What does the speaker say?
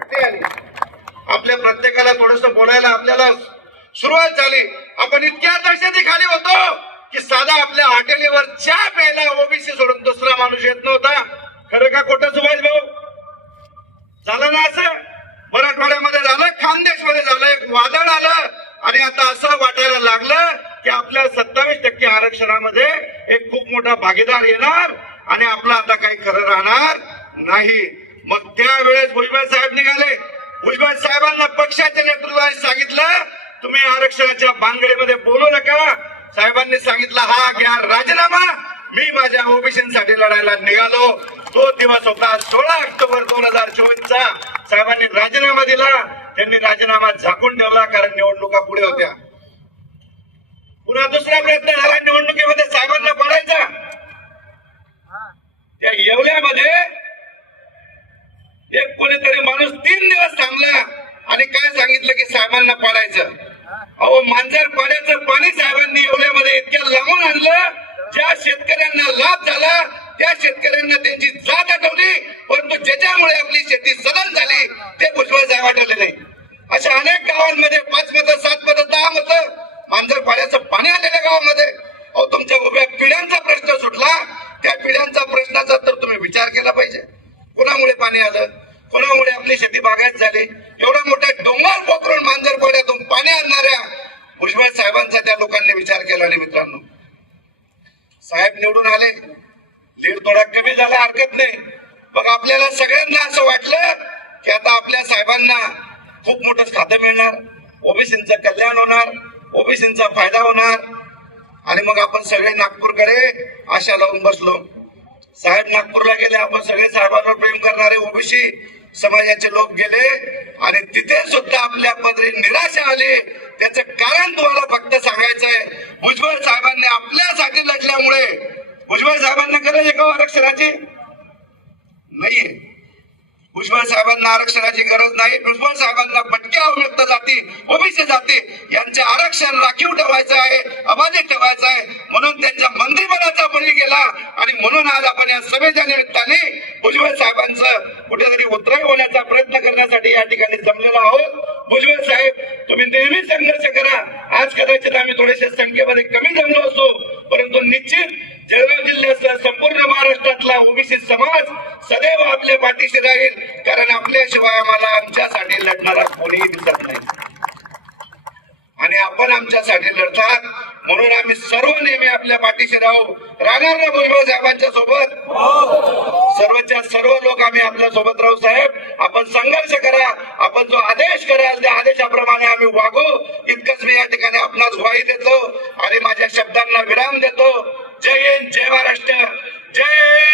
आपल्या प्रत्येकाला थोडस बोलायला आपल्याला सुरुवात झाली. आपण इतक्या दहशती खाली होतो की साधा आपल्या हॉटेलीवर चहा प्यायला ओबीसी सोडून दुसरा माणूस येत नव्हता. खरं का खोटं सुभाष भाऊ? झालं ना असं? मराठवाड्यामध्ये झालं खानदेशमध्ये झालं एक वादळ आलं. आणि आता असं वाटायला लागलं की आपल्या सत्तावीस टक्के आरक्षणामध्ये एक खूप मोठा भागीदार येणार आणि आपलं आता काही खरं राहणार नाही. मग त्यावेळेस भुजबळ साहेब निघाले. भुजबळ साहेबांना पक्षाच्या नेतृत्वाने सांगितलं तुम्ही आरक्षणाच्या बांगडीमध्ये बोलू नका. साहेबांनी सांगितलं हा घ्या राजीनामा. मी माझ्या ओबीसीसाठी लढायला निघालो. तो दिवस होता सोळा ऑक्टोबर दोन हजार चोवीसचा. साहेबांनी राजीनामा दिला. त्यांनी राजीनामा झाकून ठेवला कारण निवडणुका पुढे होत्या. पुन्हा दुसरा प्रयत्न झाला निवडणुकीमध्ये साहेबांना पडायचा त्या येवल्यामध्ये एक कोणीतरी माणूस तीन दिवस थांबला आणि काय सांगितलं की साहेबांना पाडायचं? अहो मांजर पाण्याचं पाणी साहेबांनी येवल्यामध्ये इतक्या लांबून आणलं ज्या शेतकऱ्यांना लाभ झाला त्या शेतकऱ्यांना त्यांची जात आठवली परंतु ज्याच्यामुळे आपली शेती सदन झाली ते भुजबळ साहेब आठवले नाही. अशा अनेक गावांमध्ये पाच मतं सात मतं दहा मतं मांजर पाण्याचं पाणी आलेल्या गावामध्ये. अहो तुमच्या उभ्या पिढ्यांचा प्रश्न सुटला. त्या पिढ्यांचा प्रश्नाचा तर तुम्ही विचार केला पाहिजे कोणामुळे पाणी आलं कोणामुळे आपली शेती बागायत झाली एवढा मोठा पकडून मांजर पोळ्यातून पाणी आणणाऱ्या भुजबळ साहेबांचा त्या लोकांनी विचार केला नाही मित्रांनो साहेब निवडून आले. लीड थोडा कमी झाला हरकत नाही. मग आपल्याला सगळ्यांना असं वाटलं की आता आपल्या साहेबांना खूप मोठं खातं मिळणार ओबीसींचं कल्याण होणार ओबीसींचा फायदा होणार. आणि मग आपण सगळे नागपूरकडे आशा लावून बसलो. साहेब नागपूरला गेले आपण सगळे साहेबांवर प्रेम करणारे ओबीसी. समाजाचे लोक गेले आणि तिथे सुद्धा आपल्या पदरी निराशा आली. त्याचं कारण तुम्हाला फक्त सांगायचं आहे भुजबळ साहेबांनी आपल्यासाठी लढल्यामुळे भुजबळ साहेबांना गरज आहे का हो आरक्षणाची? नाहीये. भुजबळ साहेबांना आरक्षणाची गरज नाही. भुजबळ साहेबांना भटक्या अव्यक्त जाती ओबीसी जाती. यांचे आरक्षण राखीव ठेवायचं आहे अबाधित ठेवायचं आहे. म्हणून त्यांच्या मंत्रिपदाचा बळी गेला आणि म्हणून आज आपण या सभेच्या निमित्ताने भुजबळ साहेबांचं कुठेतरी उतराई होण्याचा प्रयत्न करण्यासाठी या ठिकाणी जमलेलो आहोत. भुजबळ साहेब तुम्ही नेहमी संघर्ष करा. आज कदाचित आम्ही थोडेसे संख्येमध्ये कमी जमलो असो परंतु निश्चित जळगाव जिल्ह्यासह संपूर्ण महाराष्ट्रातला ओबीसी समाज सदैव आपल्या पाठीशी राहील कारण आपल्याशिवाय आम्हाला आमच्यासाठी लढणारा कोणीही दिसत नाही आणि आपण आमच्यासाठी लढतात म्हणून आम्ही सर्व नेहमी आपल्या पाठीशी राहू. राहणार ना भुजबळ साहेबांच्या सोबत? सर्वच्या सर्व लोक आम्ही आपल्यासोबत राहू साहेब. आपण संघर्ष करा. आपण जो आदेश कराल त्या आदेशाप्रमाणे आम्ही वागू. इतकंच मी या ठिकाणी आपणास ग्वाही देतो आणि माझ्या शब्दांना विराम देतो. जय हिंद जय महाराष्ट्र. जय